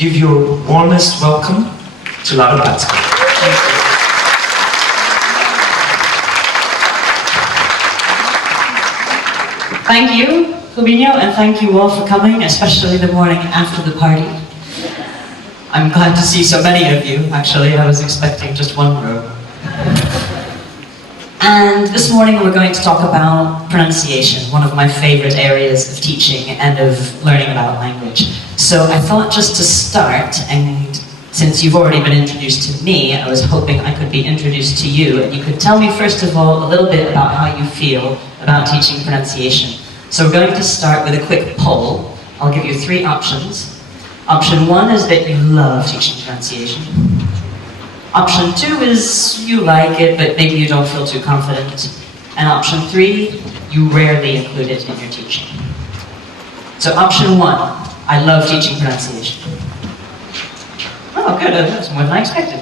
give your warmest welcome to Laura Batska. Thank you, Rubinho, and thank you all for coming, especially the morning after the party. I'm glad to see so many of you, actually. I was expecting just one row. And this morning we're going to talk about pronunciation, one of my favorite areas of teaching and of learning about language. So I thought just to start, and since you've already been introduced to me, I was hoping I could be introduced to you, and you could tell me first of all a little bit about how you feel about teaching pronunciation. So we're going to start with a quick poll. I'll give you 3 options. Option 1 is that you love teaching pronunciation. Option 2 is you like it, but maybe you don't feel too confident. And option 3, you rarely include it in your teaching. So option 1, I love teaching pronunciation. Oh, good, that's more than I expected.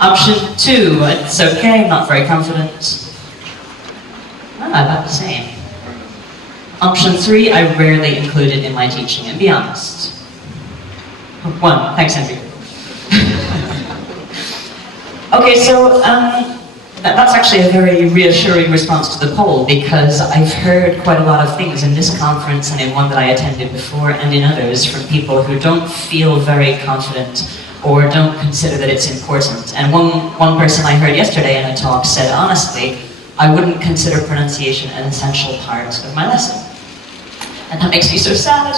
Option 2, it's okay, I'm not very confident. About the same. Option 3, I rarely include it in my teaching, and be honest. 1, thanks Andrew. Okay, so that's actually a very reassuring response to the poll, because I've heard quite a lot of things in this conference and in one that I attended before and in others from people who don't feel very confident or don't consider that it's important. And one person I heard yesterday in a talk said, honestly, I wouldn't consider pronunciation an essential part of my lesson. And that makes me so sad.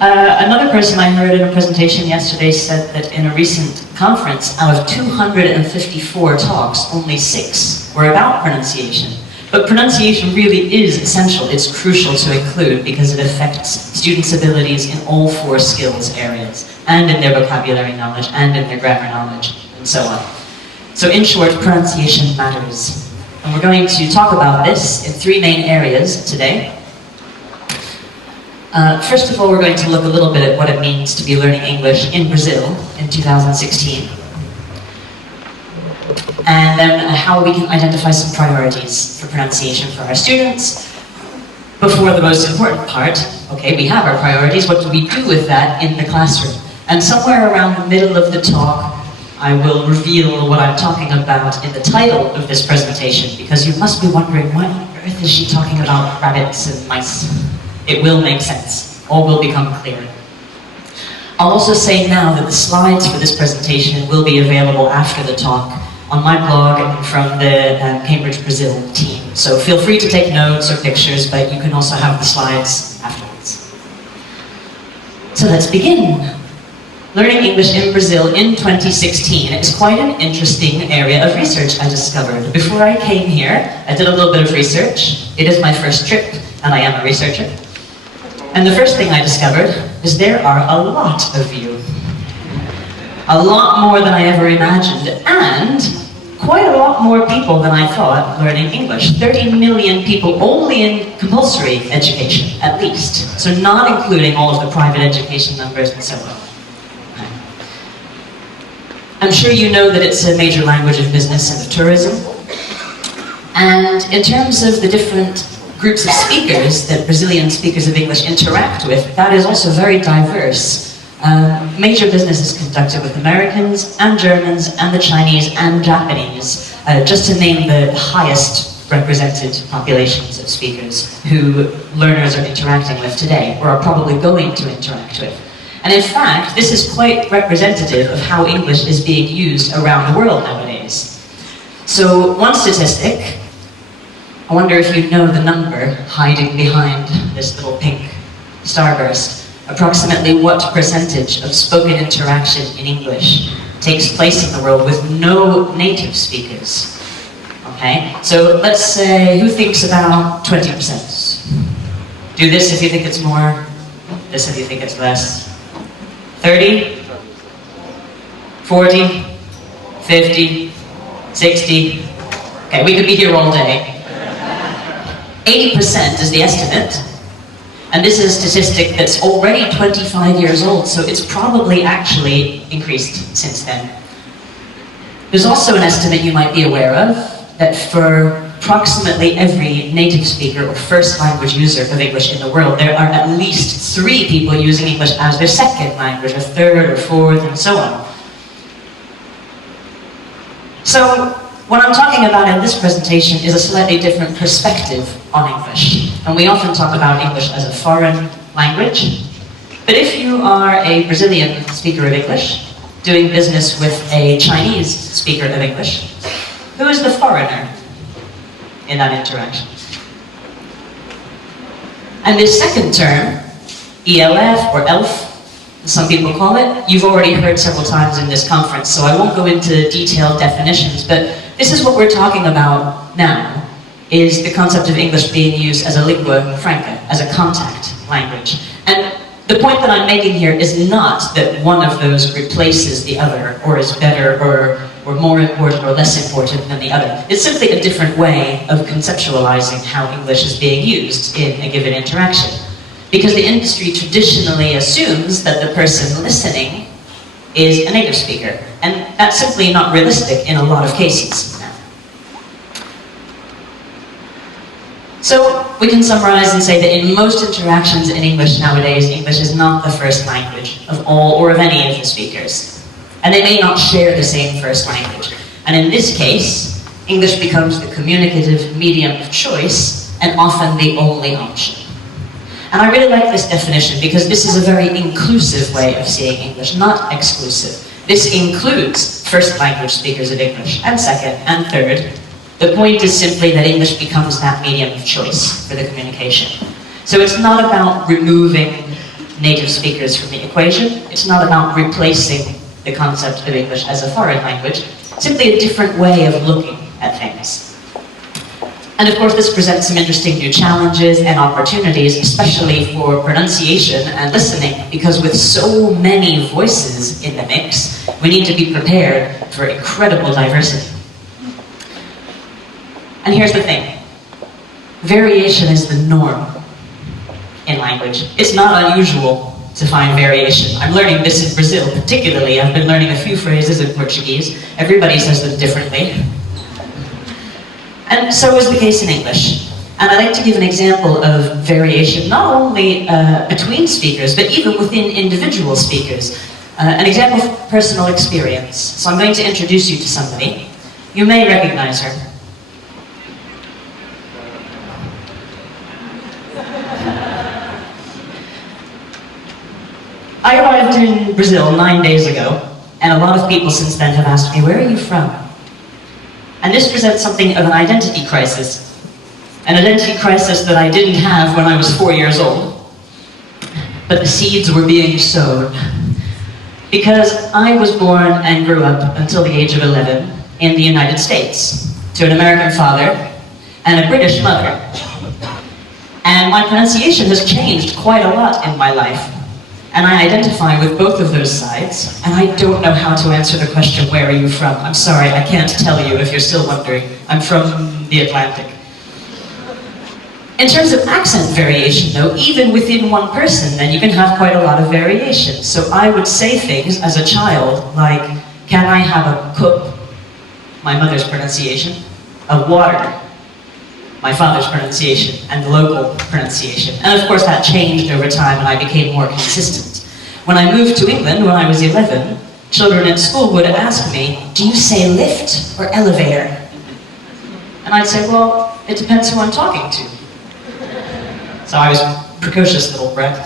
Another person I heard in a presentation yesterday said that in a recent conference, out of 254 talks, only 6 were about pronunciation. But pronunciation really is essential. It's crucial to include because it affects students' abilities in all 4 skills areas, and in their vocabulary knowledge, and in their grammar knowledge, and so on. So in short, pronunciation matters. And we're going to talk about this in 3 main areas today. First of all, we're going to look a little bit at what it means to be learning English in Brazil in 2016. And then how we can identify some priorities for pronunciation for our students. Before the most important part, okay, we have our priorities, what do we do with that in the classroom? And somewhere around the middle of the talk, I will reveal what I'm talking about in the title of this presentation, because you must be wondering, why on earth is she talking about rabbits and mice? It will make sense. All will become clear. I'll also say now that the slides for this presentation will be available after the talk on my blog and from the Cambridge Brazil team. So feel free to take notes or pictures, but you can also have the slides afterwards. So let's begin. Learning English in Brazil in 2016 is quite an interesting area of research I discovered. Before I came here, I did a little bit of research. It is my first trip, and I am a researcher. And the first thing I discovered is there are a lot of you. A lot more than I ever imagined, and quite a lot more people than I thought learning English. 30 million people only in compulsory education, at least. So not including all of the private education numbers and so on. I'm sure you know that it's a major language of business and of tourism. And in terms of the different groups of speakers that Brazilian speakers of English interact with, that is also very diverse. Major business is conducted with Americans and Germans and the Chinese and Japanese, just to name the highest represented populations of speakers who learners are interacting with today, or are probably going to interact with. And in fact, this is quite representative of how English is being used around the world nowadays. So one statistic, I wonder if you know the number hiding behind this little pink starburst. Approximately what percentage of spoken interaction in English takes place in the world with no native speakers? Okay, so let's say, who thinks about 20%? Do this if you think it's more, this if you think it's less. 30? 40? 50? 60? Okay, we could be here all day. 80% is the estimate, and this is a statistic that's already 25 years old, so it's probably actually increased since then. There's also an estimate you might be aware of, that for approximately every native speaker or first language user of English in the world, there are at least 3 people using English as their second language, or third, or fourth, and so on. So, what I'm talking about in this presentation is a slightly different perspective on English. And we often talk about English as a foreign language. But if you are a Brazilian speaker of English, doing business with a Chinese speaker of English, who is the foreigner in that interaction? And this second term, ELF or ELF, as some people call it, you've already heard several times in this conference, so I won't go into detailed definitions, but this is what we're talking about now, is the concept of English being used as a lingua franca, as a contact language. And the point that I'm making here is not that one of those replaces the other, or is better, or more important, or less important than the other. It's simply a different way of conceptualizing how English is being used in a given interaction. Because the industry traditionally assumes that the person listening is a native speaker, and that's simply not realistic in a lot of cases. So, we can summarize and say that in most interactions in English nowadays, English is not the first language of all or of any of the speakers. And they may not share the same first language. And in this case, English becomes the communicative medium of choice, and often the only option. And I really like this definition because this is a very inclusive way of seeing English, not exclusive. This includes first language speakers of English, and second, and third. The point is simply that English becomes that medium of choice for the communication. So it's not about removing native speakers from the equation. It's not about replacing the concept of English as a foreign language. Simply a different way of looking at things. And of course, this presents some interesting new challenges and opportunities, especially for pronunciation and listening, because with so many voices in the mix, we need to be prepared for incredible diversity. And here's the thing. Variation is the norm in language. It's not unusual to find variation. I'm learning this in Brazil, particularly. I've been learning a few phrases in Portuguese. Everybody says them differently. And so is the case in English. And I'd like to give an example of variation, not only between speakers, but even within individual speakers. An example of personal experience. So I'm going to introduce you to somebody. You may recognize her. I arrived in Brazil 9 days ago, and a lot of people since then have asked me, where are you from? And this presents something of an identity crisis. An identity crisis that I didn't have when I was 4 years old. But the seeds were being sown. Because I was born and grew up until the age of 11 in the United States, to an American father and a British mother. And my pronunciation has changed quite a lot in my life. And I identify with both of those sides, and I don't know how to answer the question, where are you from? I'm sorry, I can't tell you if you're still wondering. I'm from the Atlantic. In terms of accent variation, though, even within one person, then you can have quite a lot of variation. So I would say things as a child, like, can I have a cup? My mother's pronunciation. Of water. My father's pronunciation, and the local pronunciation. And of course that changed over time and I became more consistent. When I moved to England when I was 11, children in school would ask me, do you say lift or elevator? And I'd say, well, it depends who I'm talking to. So I was a precocious little brat.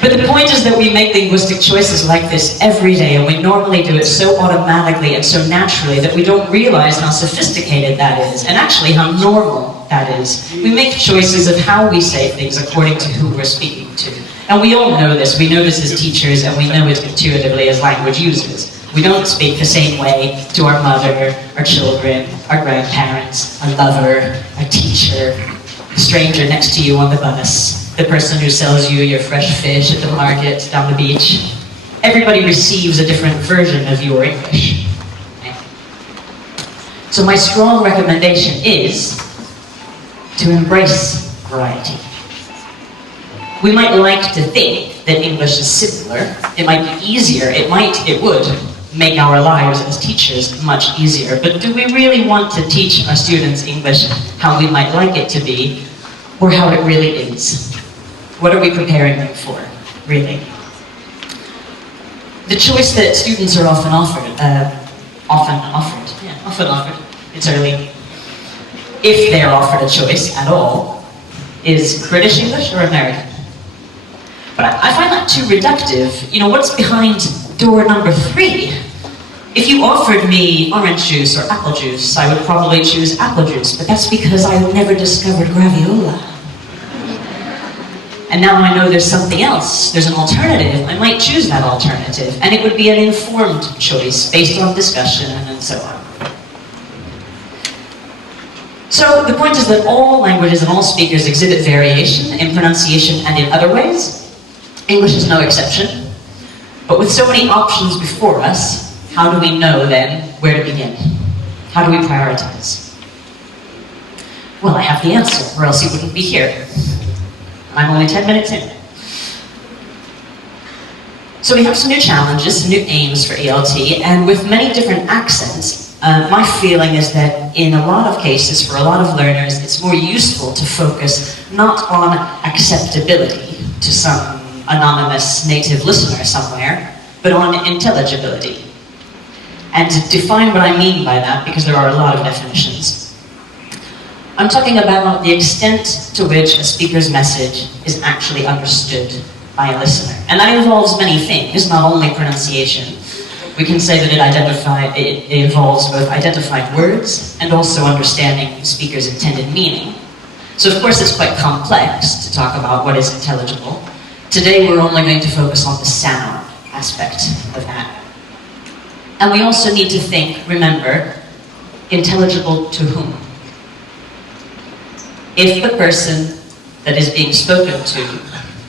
But the point is that we make linguistic choices like this every day, and we normally do it so automatically and so naturally that we don't realize how sophisticated that is, and actually how normal that is. We make choices of how we say things according to who we're speaking to. And we all know this. We know this as teachers, and we know it intuitively as language users. We don't speak the same way to our mother, our children, our grandparents, our lover, our teacher, the stranger next to you on the bus, the person who sells you your fresh fish at the market down the beach. Everybody receives a different version of your English. Okay? So my strong recommendation is to embrace variety. We might like to think that English is simpler, it might be easier, it would, make our lives as teachers much easier. But do we really want to teach our students English how we might like it to be, or how it really is? What are we preparing them for, really? The choice that students are often offered, it's early, if they're offered a choice at all, is British English or American? But I find that too reductive. You know, what's behind door number 3? If you offered me orange juice or apple juice, I would probably choose apple juice, but that's because I never discovered graviola. And now I know there's something else, there's an alternative, I might choose that alternative, and it would be an informed choice based on discussion and so on. So the point is that all languages and all speakers exhibit variation in pronunciation and in other ways. English is no exception. But with so many options before us, how do we know then where to begin? How do we prioritize? Well, I have the answer, or else you wouldn't be here. I'm only 10 minutes in. So we have some new challenges, some new aims for ELT, and with many different accents, my feeling is that in a lot of cases, for a lot of learners, it's more useful to focus not on acceptability to some anonymous native listener somewhere, but on intelligibility. And to define what I mean by that, because there are a lot of definitions, I'm talking about the extent to which a speaker's message is actually understood by a listener. And that involves many things, not only pronunciation. We can say that it involves both identified words and also understanding the speaker's intended meaning. So of course it's quite complex to talk about what is intelligible. Today we're only going to focus on the sound aspect of that. And we also need to think, remember, intelligible to whom? If the person that is being spoken to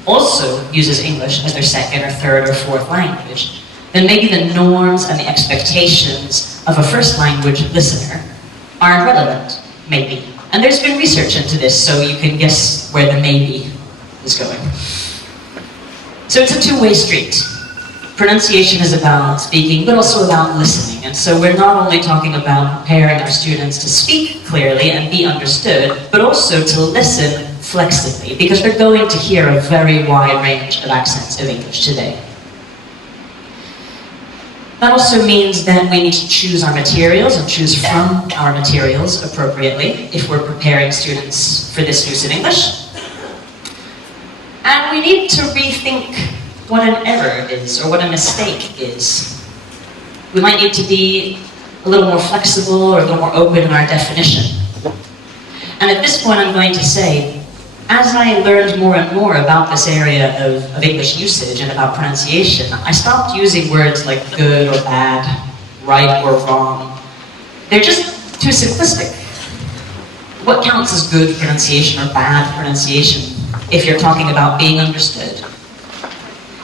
also uses English as their second or third or fourth language, then maybe the norms and the expectations of a first language listener aren't relevant, maybe. And there's been research into this, so you can guess where the maybe is going. So it's a two-way street. Pronunciation is about speaking, but also about listening. And so we're not only talking about preparing our students to speak clearly and be understood, but also to listen flexibly, because they're going to hear a very wide range of accents of English today. That also means that we need to choose our materials and choose from our materials appropriately if we're preparing students for this use of English. And we need to rethink what an error is or what a mistake is. We might need to be a little more flexible or a little more open in our definition. And at this point I'm going to say, as I learned more and more about this area of English usage and about pronunciation, I stopped using words like good or bad, right or wrong. They're just too simplistic. What counts as good pronunciation or bad pronunciation if you're talking about being understood?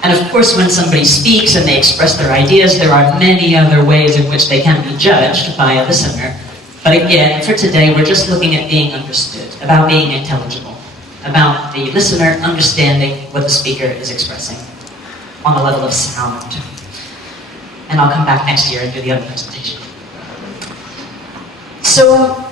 And of course, when somebody speaks and they express their ideas, there are many other ways in which they can be judged by a listener. But again, for today, we're just looking at being understood, about being intelligible, about the listener understanding what the speaker is expressing on a level of sound. And I'll come back next year and do the other presentation. So,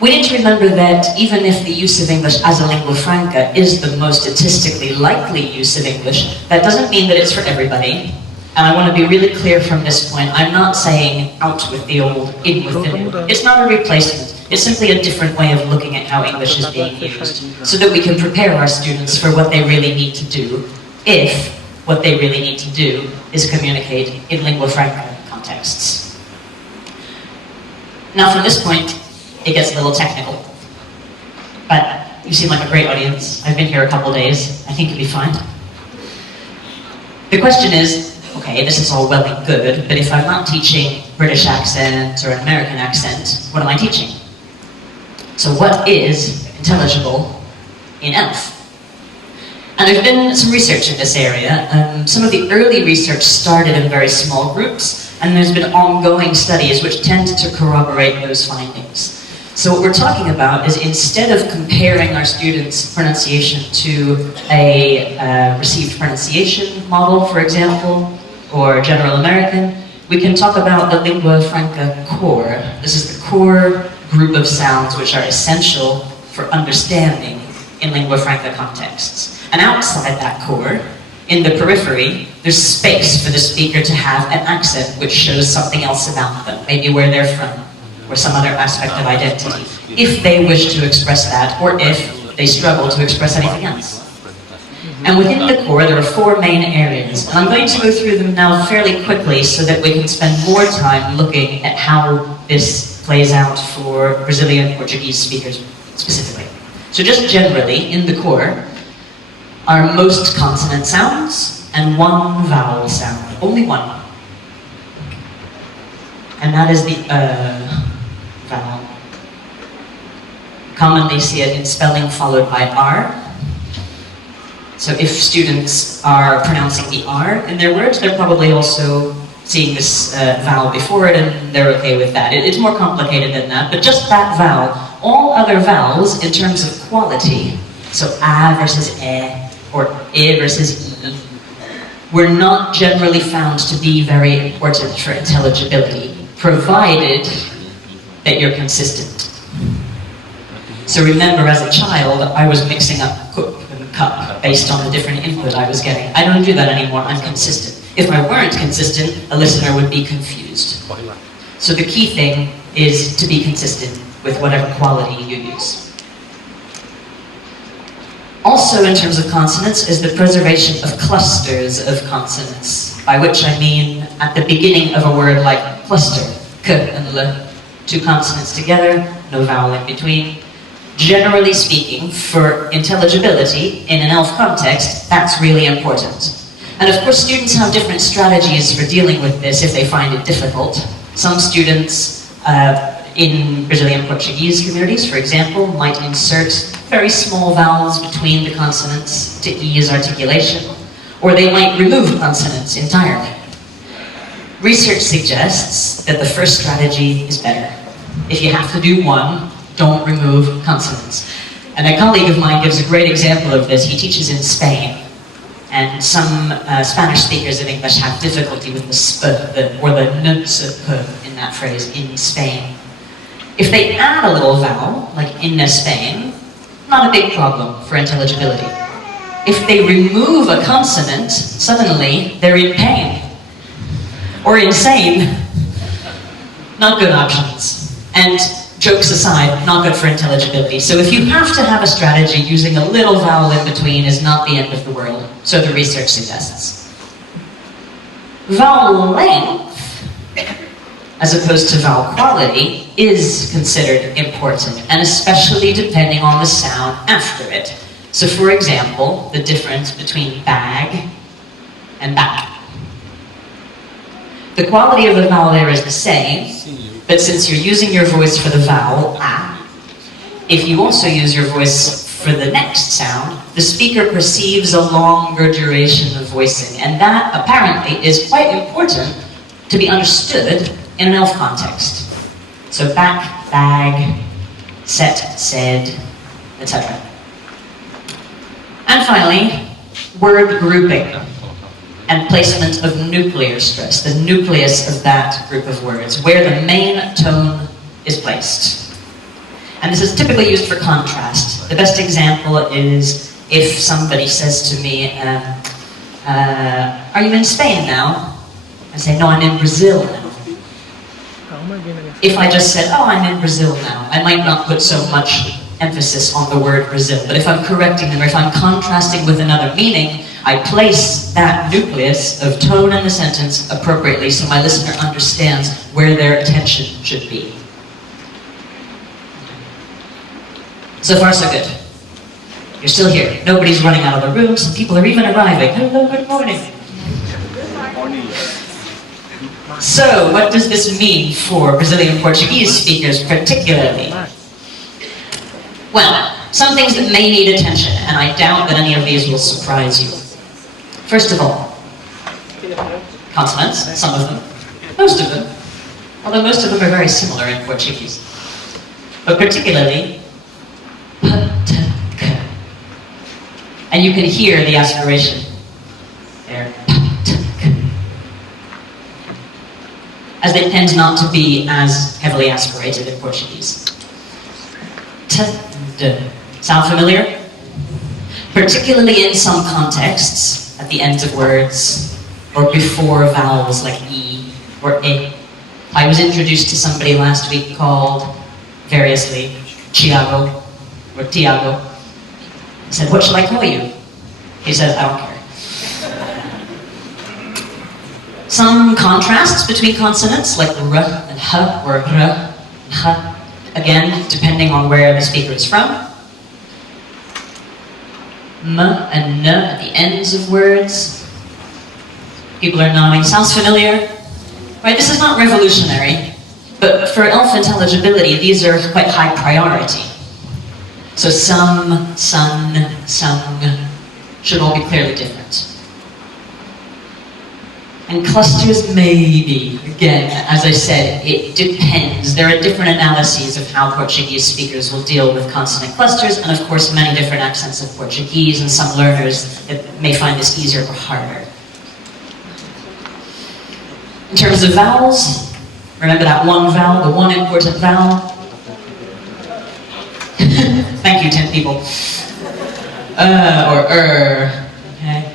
we need to remember that even if the use of English as a lingua franca is the most statistically likely use of English, that doesn't mean that it's for everybody. And I want to be really clear from this point. I'm not saying out with the old, in with the new. It's not a replacement. It's simply a different way of looking at how English is being used, so that we can prepare our students for what they really need to do, if what they really need to do is communicate in lingua franca contexts. Now from this point, it gets a little technical. But you seem like a great audience. I've been here a couple days. I think you'll be fine. The question is, okay, this is all well and good, but if I'm not teaching British accent or an American accent, what am I teaching? So what is intelligible in ELF? And there's been some research in this area. Some of the early research started in very small groups, and there's been ongoing studies which tend to corroborate those findings. So what we're talking about is, instead of comparing our students' pronunciation to a received pronunciation model, for example, or General American, we can talk about the lingua franca core. This is the core group of sounds which are essential for understanding in lingua franca contexts. And outside that core, in the periphery, there's space for the speaker to have an accent which shows something else about them, maybe where they're from, or some other aspect of identity, if they wish to express that, or if they struggle to express anything else. And within the core, there are four main areas. And I'm going to go through them now fairly quickly so that we can spend more time looking at how this plays out for Brazilian Portuguese speakers specifically. So just generally, in the core, are most consonant sounds and one vowel sound. Only one. And that is the vowel. Commonly see it in spelling followed by R. So if students are pronouncing the R in their words, they're probably also seeing this vowel before it, and they're okay with that. It's more complicated than that, but just that vowel. All other vowels, in terms of quality, so A versus E, or E versus E, were not generally found to be very important for intelligibility, provided that you're consistent. So remember, as a child, I was mixing up cook and cup based on the different input I was getting. I don't do that anymore, I'm consistent. If I weren't consistent, a listener would be confused. So the key thing is to be consistent with whatever quality you use. Also, in terms of consonants, is the preservation of clusters of consonants, by which I mean at the beginning of a word like cluster, k and l, two consonants together, no vowel in between. Generally speaking, for intelligibility in an ELF context, that's really important. And of course, students have different strategies for dealing with this if they find it difficult. Some students in Brazilian Portuguese communities, for example, might insert very small vowels between the consonants to ease articulation, or they might remove consonants entirely. Research suggests that the first strategy is better. If you have to do one, don't remove consonants. And a colleague of mine gives a great example of this. He teaches in Spain, and some Spanish speakers of English have difficulty with the sp, or the n, s, p in that phrase, in Spain. If they add a little vowel, like in Spain, not a big problem for intelligibility. If they remove a consonant, suddenly they're in pain. Or insane. Not good options. And jokes aside, not good for intelligibility. So if you have to have a strategy, using a little vowel in between is not the end of the world, so the research suggests. Vowel length, as opposed to vowel quality, is considered important, and especially depending on the sound after it. So for example, the difference between bag and back. The quality of the vowel there is the same, but since you're using your voice for the vowel, a, if you also use your voice for the next sound, the speaker perceives a longer duration of voicing, and that apparently is quite important to be understood in an ELF context. So back, bag, set, said, etc. And finally, word grouping and placement of nuclear stress, the nucleus of that group of words, where the main tone is placed. And this is typically used for contrast. The best example is if somebody says to me, are you in Spain now? I say, no, I'm in Brazil now. If I just said, oh, I'm in Brazil now, I might not put so much emphasis on the word Brazil. But if I'm correcting them, or if I'm contrasting with another meaning, I place that nucleus of tone in the sentence appropriately so my listener understands where their attention should be. So far, so good. You're still here. Nobody's running out of the room. Some people are even arriving. Hello, good morning. So, what does this mean for Brazilian Portuguese speakers particularly? Well, some things that may need attention, and I doubt that any of these will surprise you. First of all, consonants, some of them, most of them, although most of them are very similar in Portuguese. But particularly, p, t, k. And you can hear the aspiration there. P, t, k. as they tend not to be as heavily aspirated in Portuguese. T, d. Sound familiar? Particularly in some contexts, at the ends of words, or before vowels like E or E. I was introduced to somebody last week called, variously, Tiago or Tiago. I said, "What shall I call you?" He says, "I don't care." Some contrasts between consonants, like R and H, or R and H, again, depending on where the speaker is from. M and N at the ends of words. People are nodding. Sounds familiar? Right, this is not revolutionary, but for ELF intelligibility, these are quite high priority. So some, sun, sung should all be clearly different. And clusters, maybe. Again, as I said, it depends. There are different analyses of how Portuguese speakers will deal with consonant clusters, and of course many different accents of Portuguese, and some learners that may find this easier or harder. In terms of vowels, remember that one vowel, the one important vowel? Thank you, 10 people. Or okay.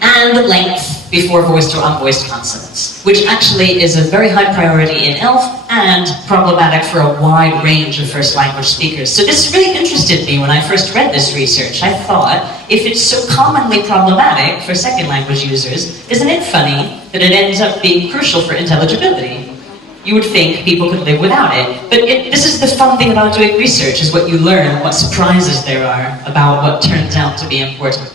And the length before voiced or unvoiced consonants, which actually is a very high priority in ELF and problematic for a wide range of first language speakers. So this really interested me when I first read this research. I thought, if it's so commonly problematic for second language users, isn't it funny that it ends up being crucial for intelligibility? You would think people could live without it, but this is the fun thing about doing research, is what you learn, what surprises there are about what turns out to be important.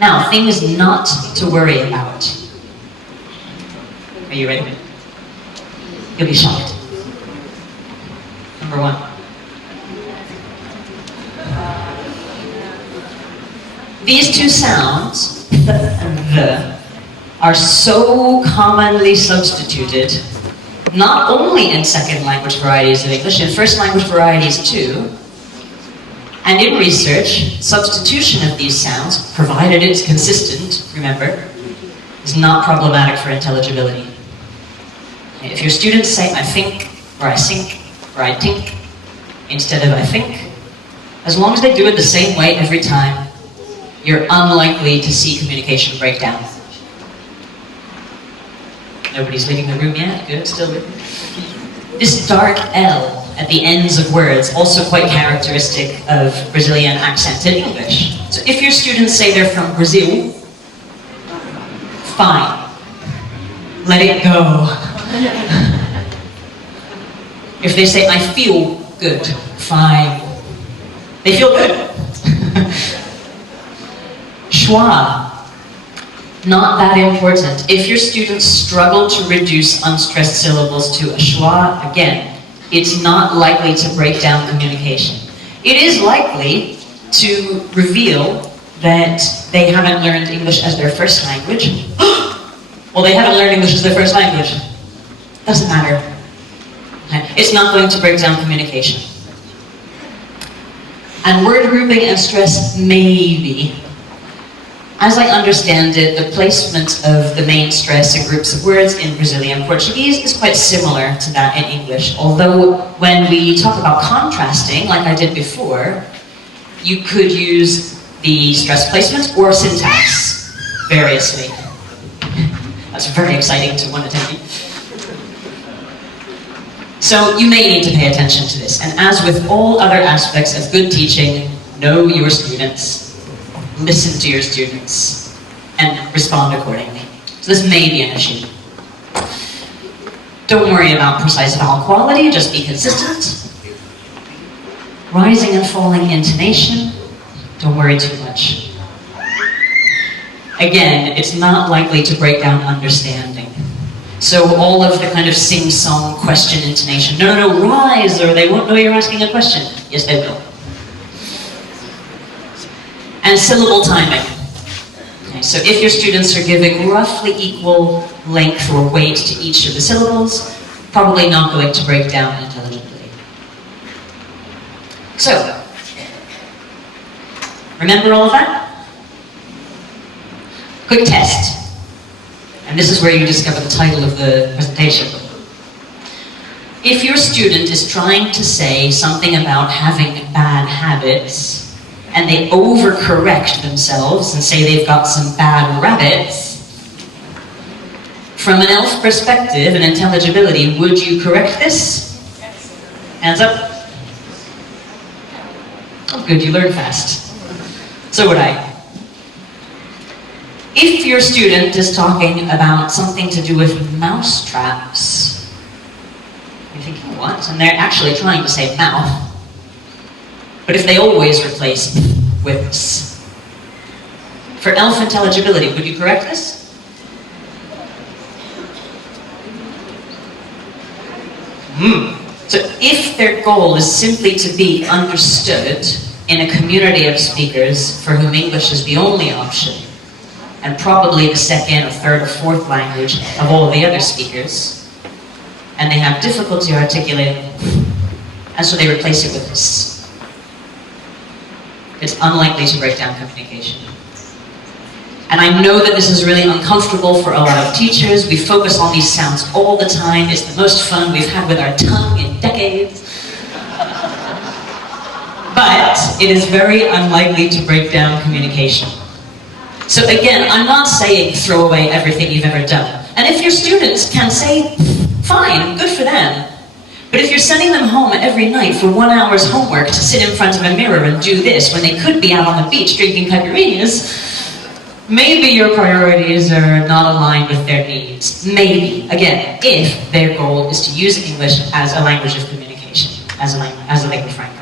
Now, things not to worry about. Are you ready? You'll be shocked. Number one. These two sounds, th and the, are so commonly substituted, not only in second language varieties of English, in first language varieties too. And in research, substitution of these sounds, provided it's consistent, remember, is not problematic for intelligibility. If your students say I think, or I sink, or I think, instead of I think, as long as they do it the same way every time, you're unlikely to see communication break down. Nobody's leaving the room yet? Good, still with me. This dark L at the ends of words, also quite characteristic of Brazilian accent in English. So if your students say they're from Brazil, fine. Let it go. If they say, I feel good, fine. They feel good. Schwa, not that important. If your students struggle to reduce unstressed syllables to a schwa, again, it's not likely to break down communication. It is likely to reveal that they haven't learned English as their first language. Well, they haven't learned English as their first language. Doesn't matter. Okay. It's not going to break down communication. And word grouping and stress, maybe. As I understand it, the placement of the main stress in groups of words in Brazilian Portuguese is quite similar to that in English. Although when we talk about contrasting, like I did before, you could use the stress placement or syntax variously. That's very exciting to one attendee. So you may need to pay attention to this. And as with all other aspects of good teaching, know your students. Listen to your students and respond accordingly. So this may be an issue. Don't worry about precise vowel quality, just be consistent. Rising and falling intonation, don't worry too much. Again, it's not likely to break down understanding. So all of the kind of sing-song question intonation, no, rise, or they won't know you're asking a question. Yes, they will. And syllable timing. Okay, so if your students are giving roughly equal length or weight to each of the syllables, probably not going to break down intelligibly. So, remember all of that? Quick test. And this is where you discover the title of the presentation. If your student is trying to say something about having bad habits, and they overcorrect themselves and say they've got some bad rabbits, from an ELF perspective and intelligibility, would you correct this? Yes. Hands up. Oh good, you learn fast. So would I. If your student is talking about something to do with mouse traps, you're thinking, what? And they're actually trying to say mouth. But if they always replace with s, for ELF intelligibility, would you correct this? So if their goal is simply to be understood in a community of speakers for whom English is the only option, and probably the second or third or fourth language of all the other speakers, and they have difficulty articulating, and so they replace it with this, it's unlikely to break down communication. And I know that this is really uncomfortable for a lot of teachers. We focus on these sounds all the time. It's the most fun we've had with our tongue in decades. But it is very unlikely to break down communication. So again, I'm not saying throw away everything you've ever done. And if your students can say, fine, good for them. But if you're sending them home every night for 1 hour's homework to sit in front of a mirror and do this when they could be out on the beach drinking caipirinhas, maybe your priorities are not aligned with their needs. Maybe, again, if their goal is to use English as a language of communication, as a lingua franca.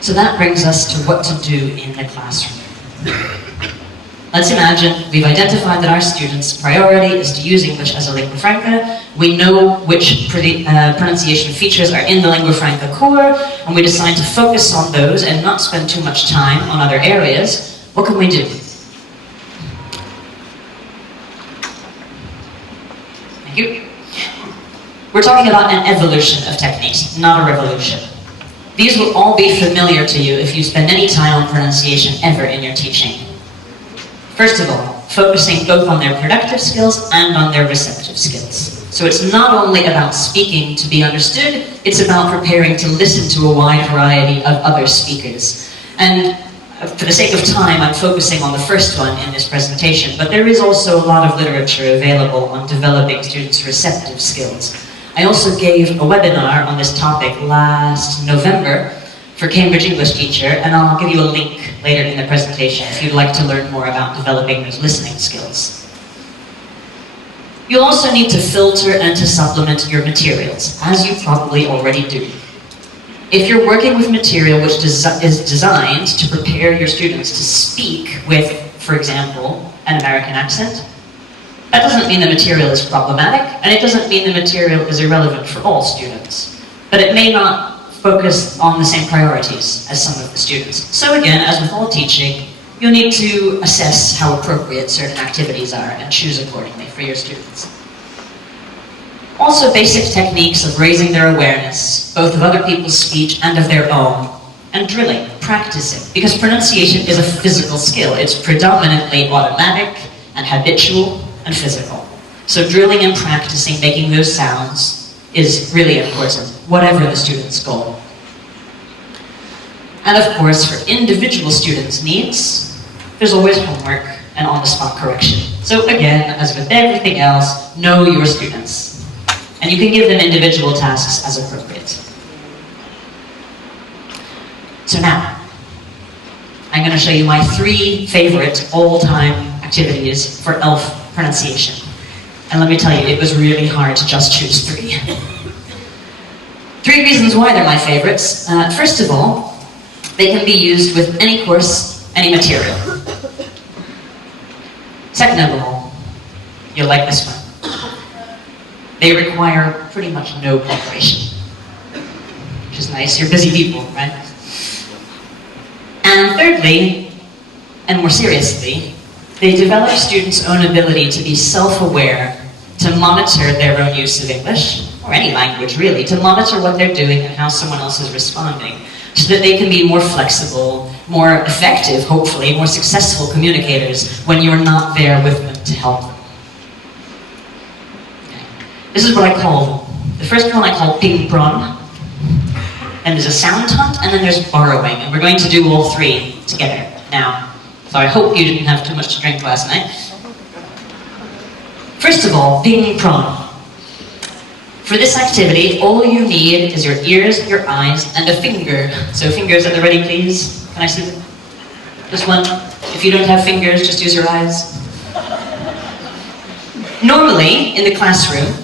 So that brings us to what to do in the classroom. Let's imagine we've identified that our students' priority is to use English as a lingua franca. We know which pronunciation features are in the lingua franca core, and we decide to focus on those and not spend too much time on other areas. What can we do? Thank you. We're talking about an evolution of techniques, not a revolution. These will all be familiar to you if you spend any time on pronunciation ever in your teaching. First of all, focusing both on their productive skills and on their receptive skills. So it's not only about speaking to be understood, it's about preparing to listen to a wide variety of other speakers. And for the sake of time, I'm focusing on the first one in this presentation, but there is also a lot of literature available on developing students' receptive skills. I also gave a webinar on this topic last November for Cambridge English Teacher, and I'll give you a link later in the presentation if you'd like to learn more about developing those listening skills. You'll also need to filter and to supplement your materials, as you probably already do. If you're working with material which is designed to prepare your students to speak with, for example, an American accent, that doesn't mean the material is problematic, and it doesn't mean the material is irrelevant for all students. But it may not focus on the same priorities as some of the students. So again, as with all teaching, you'll need to assess how appropriate certain activities are and choose accordingly for your students. Also, basic techniques of raising their awareness, both of other people's speech and of their own, and drilling, practicing, because pronunciation is a physical skill. It's predominantly automatic and habitual and physical. So drilling and practicing making those sounds is really important, whatever the student's goal. And of course, for individual students' needs, there's always homework and on-the-spot correction. So again, as with everything else, know your students. And you can give them individual tasks as appropriate. So now, I'm going to show you my 3 favorite all-time activities for ELF pronunciation. And let me tell you, it was really hard to just choose 3. 3 reasons why they're my favorites. First of all, they can be used with any course, any material. Second of all, you'll like this one. They require pretty much no preparation, which is nice. You're busy people, right? And thirdly, and more seriously, they develop students' own ability to be self-aware, to monitor their own use of English, or any language really, to monitor what they're doing and how someone else is responding, so that they can be more flexible more effective, hopefully, more successful communicators when you're not there with them to help them. Okay. This is what I call them. The first one I call ping prong, and there's a sound hunt, and then there's borrowing, and we're going to do all three together now. So I hope you didn't have too much to drink last night. First of all, ping prong. For this activity, all you need is your ears, your eyes, and a finger. So fingers at the ready, please. Can I see them? Just one. If you don't have fingers, just use your eyes. Normally, in the classroom,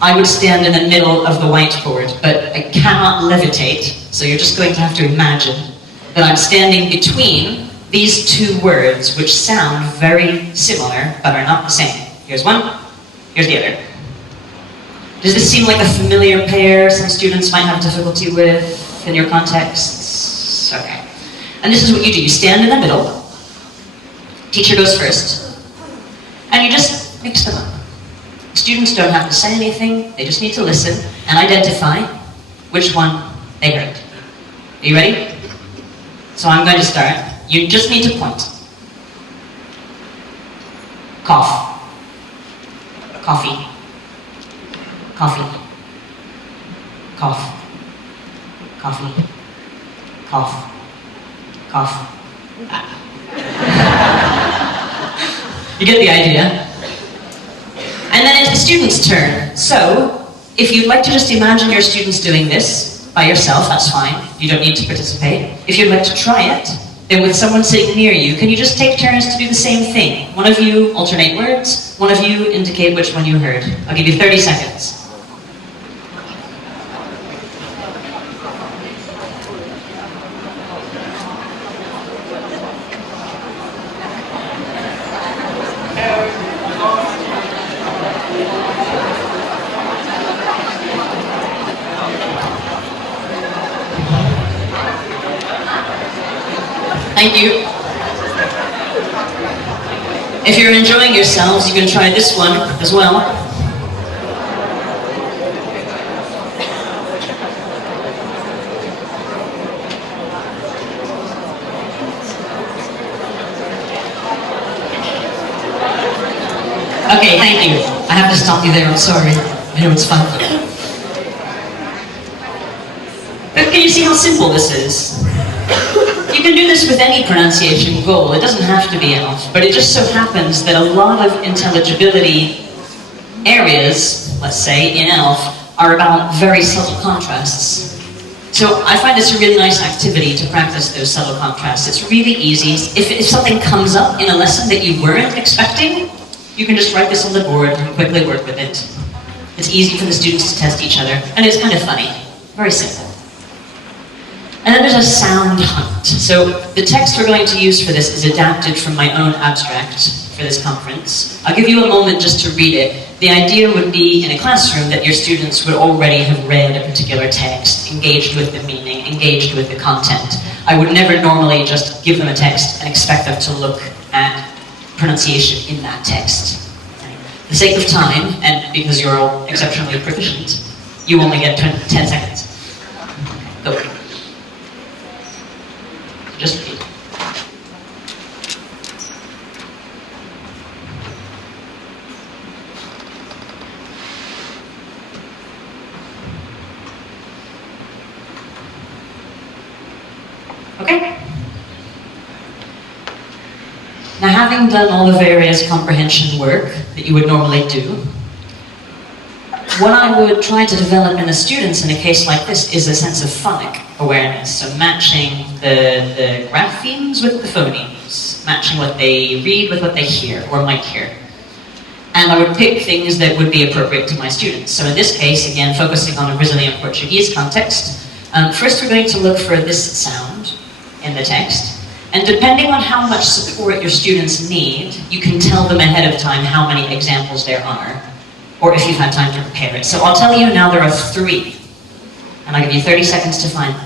I would stand in the middle of the whiteboard, but I cannot levitate, so you're just going to have to imagine that I'm standing between these two words, which sound very similar, but are not the same. Here's one, here's the other. Does this seem like a familiar pair some students might have difficulty with in your contexts? Okay. And this is what you do. You stand in the middle, teacher goes first, and you just mix them up. Students don't have to say anything, they just need to listen and identify which one they heard. Are you ready? So I'm going to start. You just need to point. Cough. Coffee. Coffee. Cough. Coffee. Cough. Cough. You get the idea? And then it's the student's turn. So, if you'd like to just imagine your students doing this by yourself, that's fine. You don't need to participate. If you'd like to try it, then with someone sitting near you, can you just take turns to do the same thing? One of you alternate words, one of you indicate which one you heard. I'll give you 30 seconds. Thank you. If you're enjoying yourselves, you can try this one as well. Okay, thank you. I have to stop you there, I'm sorry. I know it's fun. But can you see how simple this is? You can do this with any pronunciation goal. It doesn't have to be ELF, but it just so happens that a lot of intelligibility areas, let's say, in ELF, are about very subtle contrasts. So I find it's a really nice activity to practice those subtle contrasts. It's really easy. If something comes up in a lesson that you weren't expecting, you can just write this on the board and quickly work with it. It's easy for the students to test each other, and it's kind of funny. Very simple. And then there's a sound hunt. So the text we're going to use for this is adapted from my own abstract for this conference. I'll give you a moment just to read it. The idea would be in a classroom that your students would already have read a particular text, engaged with the meaning, engaged with the content. I would never normally just give them a text and expect them to look at pronunciation in that text. For the sake of time, and because you're all exceptionally proficient, you only get 10 seconds. Go. Just repeat. Okay? Now, having done all the various comprehension work that you would normally do, what I would try to develop in the students in a case like this is a sense of phonic awareness, so matching the graphemes with the phonemes, matching what they read with what they hear or might hear. And I would pick things that would be appropriate to my students. So in this case, again, focusing on a Brazilian Portuguese context, first we're going to look for this sound in the text. And depending on how much support your students need, you can tell them ahead of time how many examples there are, or if you've had time to prepare it. So I'll tell you now there are 3, and I'll give you 30 seconds to find them.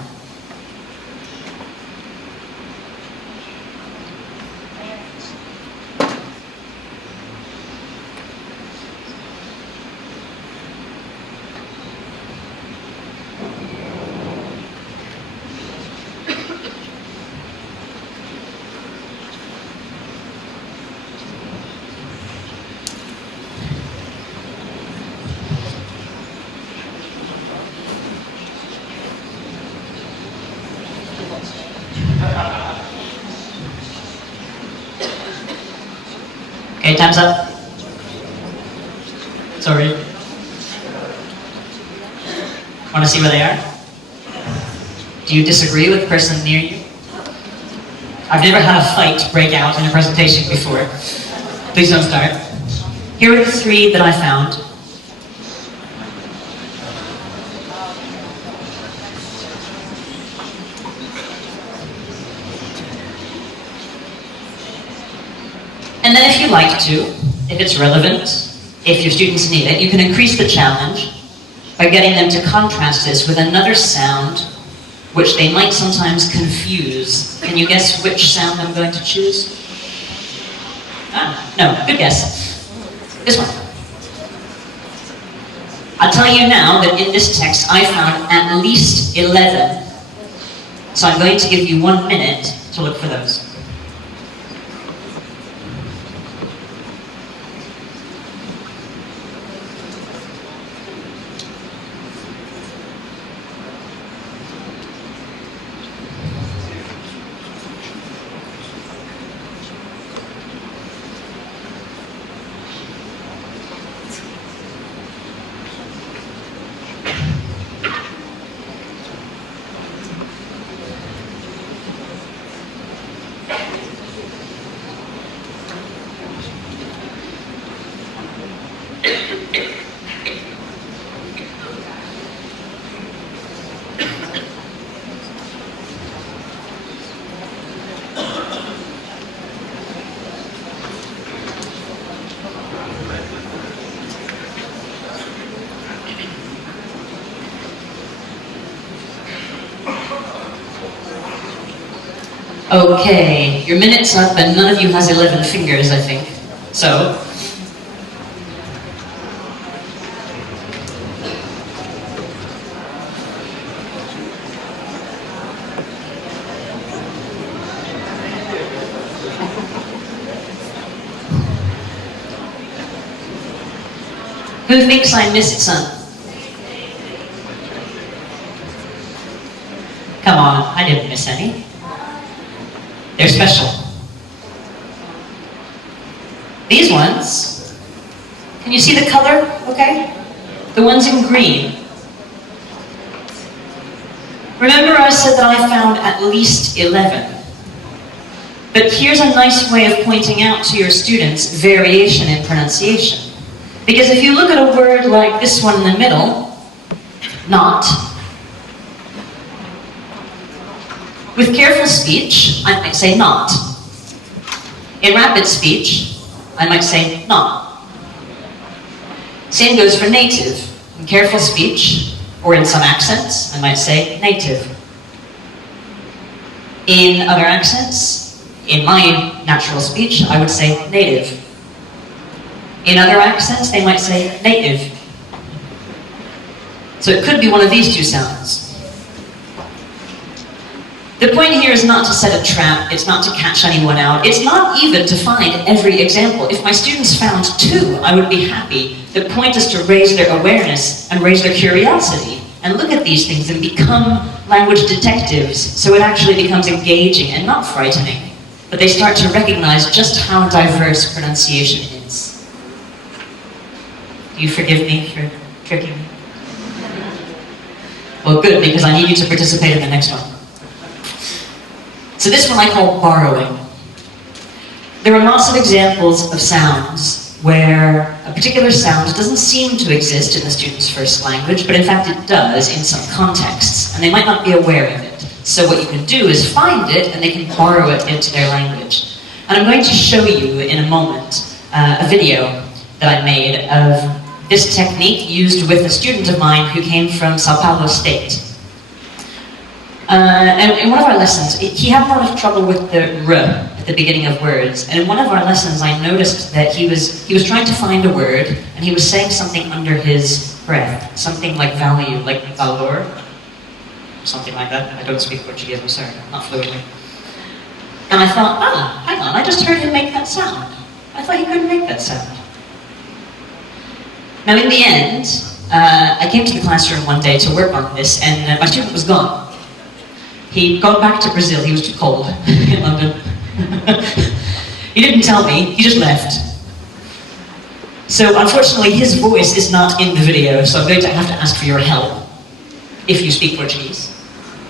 time's up. Sorry. Want to see where they are? Do you disagree with the person near you? I've never had a fight break out in a presentation before. Please don't start. Here are the 3 that I found. And then if you like to, if it's relevant, if your students need it, you can increase the challenge by getting them to contrast this with another sound which they might sometimes confuse. Can you guess which sound I'm going to choose? Ah, no, good guess. This one. I'll tell you now that in this text I found at least 11. So I'm going to give you 1 minute to look for those. Okay, your minute's up and none of you has 11 fingers, I think. So, who thinks I missed some? Come on, I didn't miss any. They're special. These ones, can you see the color, okay? The ones in green. Remember I said that I found at least 11. But here's a nice way of pointing out to your students variation in pronunciation. Because if you look at a word like this one in the middle, not, with careful speech, I might say not. In rapid speech, I might say not. Same goes for native. In careful speech, or in some accents, I might say native. In other accents, in my natural speech, I would say native. In other accents, they might say native. So it could be one of these two sounds. The point here is not to set a trap, it's not to catch anyone out, it's not even to find every example. If my students found 2, I would be happy. The point is to raise their awareness and raise their curiosity and look at these things and become language detectives so it actually becomes engaging and not frightening. But they start to recognize just how diverse pronunciation is. Do you forgive me for tricking me? Well, good, because I need you to participate in the next one. So this one I call borrowing. There are lots of examples of sounds where a particular sound doesn't seem to exist in the student's first language, but in fact it does in some contexts, and they might not be aware of it. So what you can do is find it, and they can borrow it into their language. And I'm going to show you in a moment a video that I made of this technique used with a student of mine who came from Sao Paulo State. And in one of our lessons, he had a lot of trouble with the R at the beginning of words. And in one of our lessons, I noticed that he was trying to find a word, and he was saying something under his breath. Something like value, like valor. Something like that. I don't speak Portuguese, I'm sorry, not fluently. And I thought, hang on, I just heard him make that sound. I thought he couldn't make that sound. Now in the end, I came to the classroom one day to work on this, and my student was gone. He'd gone back to Brazil, he was too cold in London. He didn't tell me, he just left. So unfortunately, his voice is not in the video, so I'm going to have to ask for your help if you speak Portuguese,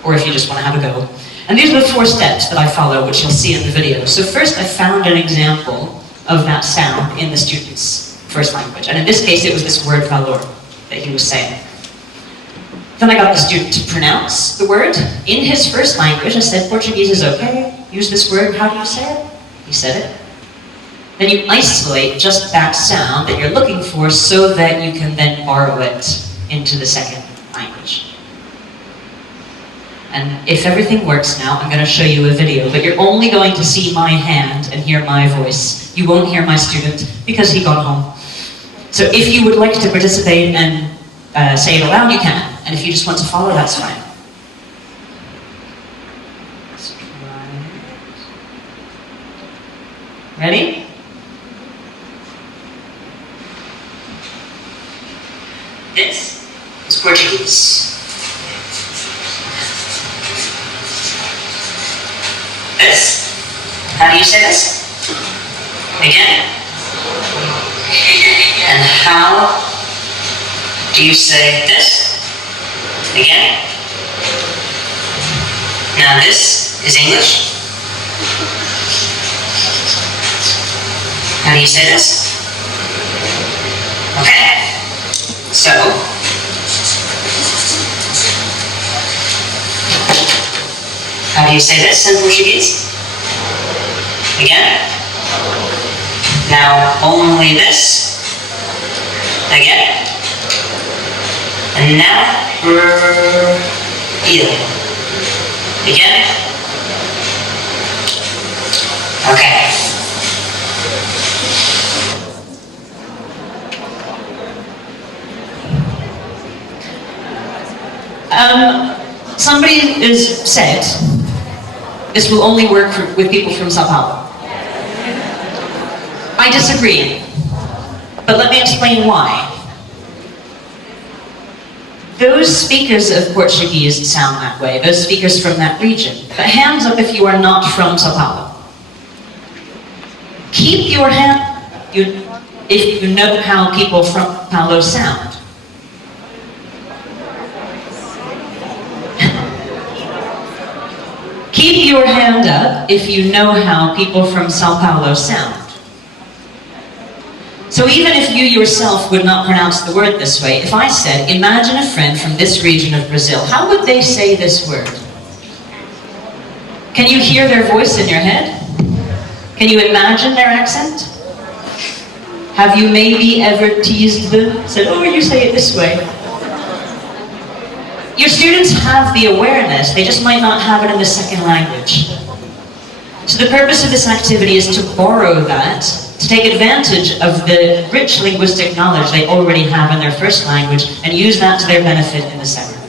or if you just want to have a go. And these are the 4 steps that I follow, which you'll see in the video. So first, I found an example of that sound in the student's first language. And in this case, it was this word valor that he was saying. Then I got the student to pronounce the word in his first language. I said, Portuguese is okay, use this word, how do you say it? He said it. Then you isolate just that sound that you're looking for so that you can then borrow it into the second language. And if everything works now, I'm going to show you a video, but you're only going to see my hand and hear my voice. You won't hear my student because he got home. So if you would like to participate and say it aloud, you can. And if you just want to follow, that's fine. Let's try it. Ready? This is Portuguese. This? How do you say this? Again? And how do you say this? Again? Now this is English. How do you say this? Okay. So, how do you say this in Portuguese? Again? Now only this. Again? And now, il. Again? Okay. Somebody has said this will only work with people from Sao Paulo. I disagree, but let me explain why. Those speakers of Portuguese sound that way, those speakers from that region. But hands up if you are not from Sao Paulo. Keep your hand if you know how people from Sao Paulo sound. Keep your hand up if you know how people from Sao Paulo sound. So even if you yourself would not pronounce the word this way, if I said, imagine a friend from this region of Brazil, how would they say this word? Can you hear their voice in your head? Can you imagine their accent? Have you maybe ever teased them? Said, oh, you say it this way. Your students have the awareness, they just might not have it in the second language. So the purpose of this activity is to borrow that, to take advantage of the rich linguistic knowledge they already have in their first language and use that to their benefit in the second.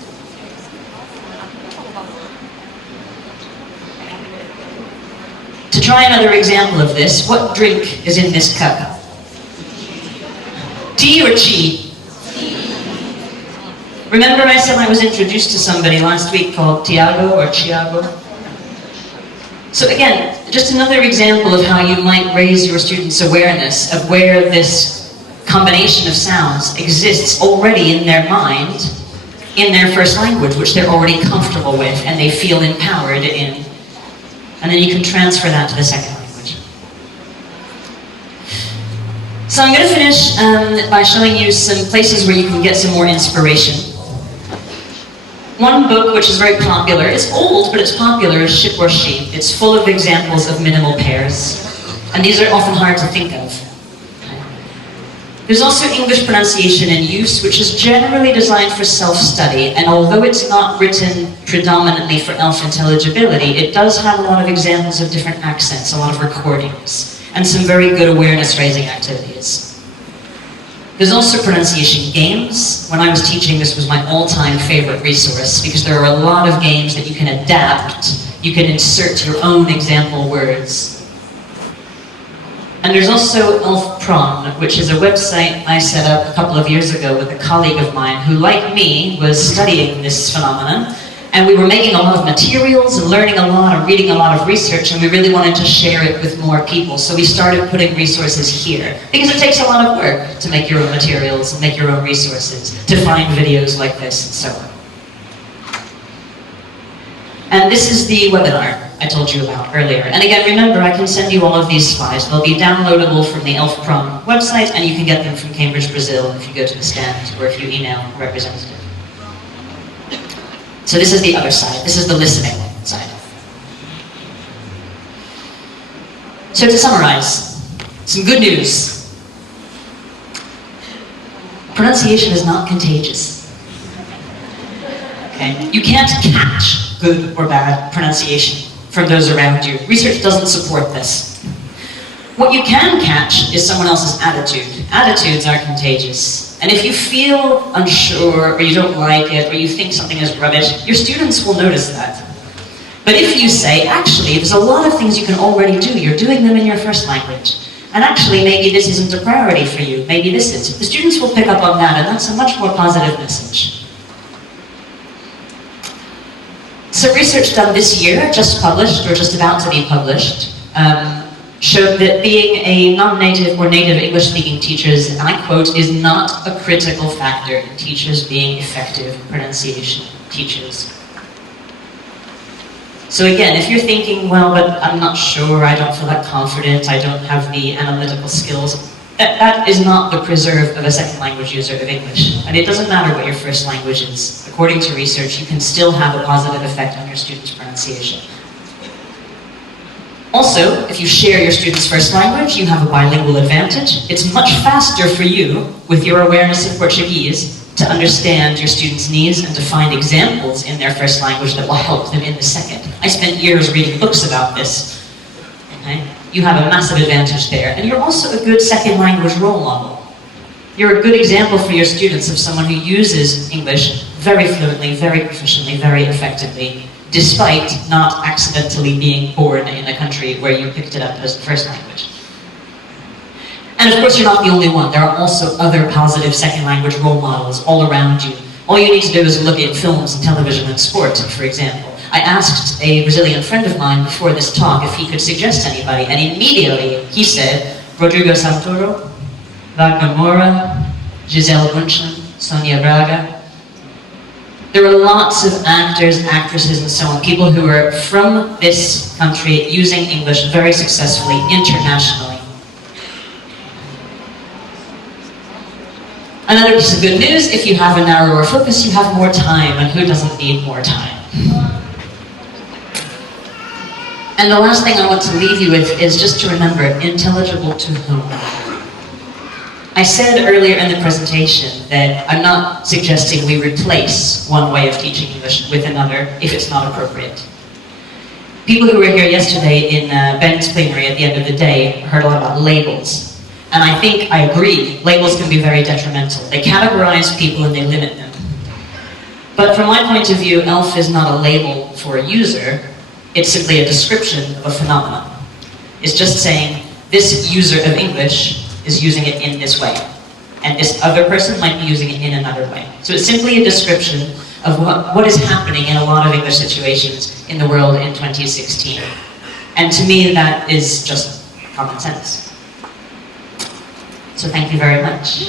To try another example of this, what drink is in this cup? Tea or chi? Remember I said I was introduced to somebody last week called Tiago or Chiago? So again, just another example of how you might raise your students' awareness of where this combination of sounds exists already in their mind, in their first language, which they're already comfortable with and they feel empowered in. And then you can transfer that to the second language. So I'm going to finish by showing you some places where you can get some more inspiration. One book which is very popular, it's old but it's popular, is Ship or Sheep. It's full of examples of minimal pairs. And these are often hard to think of. There's also English pronunciation in use, which is generally designed for self-study, and although it's not written predominantly for ELF intelligibility, it does have a lot of examples of different accents, a lot of recordings, and some very good awareness-raising activities. There's also pronunciation games. When I was teaching, this was my all-time favorite resource, because there are a lot of games that you can adapt. You can insert your own example words. And there's also ELF-Pron, which is a website I set up a couple of years ago with a colleague of mine who, like me, was studying this phenomenon And we were making a lot of materials and learning a lot and reading a lot of research, and we really wanted to share it with more people. So we started putting resources here, because it takes a lot of work to make your own materials and make your own resources, to find videos like this and so on. And this is the webinar I told you about earlier. And again, remember, I can send you all of these slides. They'll be downloadable from the ELF-PROM website, and you can get them from Cambridge, Brazil, if you go to the stand or if you email a representative. So this is the other side. This is the listening side. So to summarize, some good news. Pronunciation is not contagious. Okay? You can't catch good or bad pronunciation from those around you. Research doesn't support this. What you can catch is someone else's attitude. Attitudes are contagious. And if you feel unsure, or you don't like it, or you think something is rubbish, your students will notice that. But if you say, actually, there's a lot of things you can already do, you're doing them in your first language, and actually maybe this isn't a priority for you, maybe this is, the students will pick up on that, and that's a much more positive message. So research done this year, just published, or just about to be published, showed that being a non-native or native English-speaking teachers, and I quote, is not a critical factor in teachers being effective pronunciation teachers. So again, if you're thinking, well, but I'm not sure, I don't feel that confident, I don't have the analytical skills, that is not the preserve of a second language user of English. And it doesn't matter what your first language is. According to research, you can still have a positive effect on your students' pronunciation. Also, if you share your students' first language, you have a bilingual advantage. It's much faster for you, with your awareness of Portuguese, to understand your students' needs and to find examples in their first language that will help them in the second. I spent years reading books about this. Okay? You have a massive advantage there. And you're also a good second language role model. You're a good example for your students of someone who uses English very fluently, very proficiently, very effectively, despite not accidentally being born in a country where you picked it up as the first language. And of course, you're not the only one. There are also other positive second language role models all around you. All you need to do is look at films and television and sport, for example. I asked a Brazilian friend of mine before this talk if he could suggest anybody, and immediately he said, Rodrigo Santoro, Wagner Moura, Gisele Bündchen, Sonia Braga. There are lots of actors, actresses, and so on, people who are from this country using English very successfully internationally. Another piece of good news, if you have a narrower focus, you have more time, and who doesn't need more time? And the last thing I want to leave you with is just to remember, intelligible to whom? I said earlier in the presentation that I'm not suggesting we replace one way of teaching English with another if it's not appropriate. People who were here yesterday in Ben's plenary at the end of the day heard a lot about labels. And I think I agree, labels can be very detrimental. They categorize people and they limit them. But from my point of view, ELF is not a label for a user, it's simply a description of a phenomenon. It's just saying, this user of English is using it in this way, and this other person might be using it in another way. So it's simply a description of what is happening in a lot of English situations in the world in 2016. And to me, that is just common sense. So thank you very much.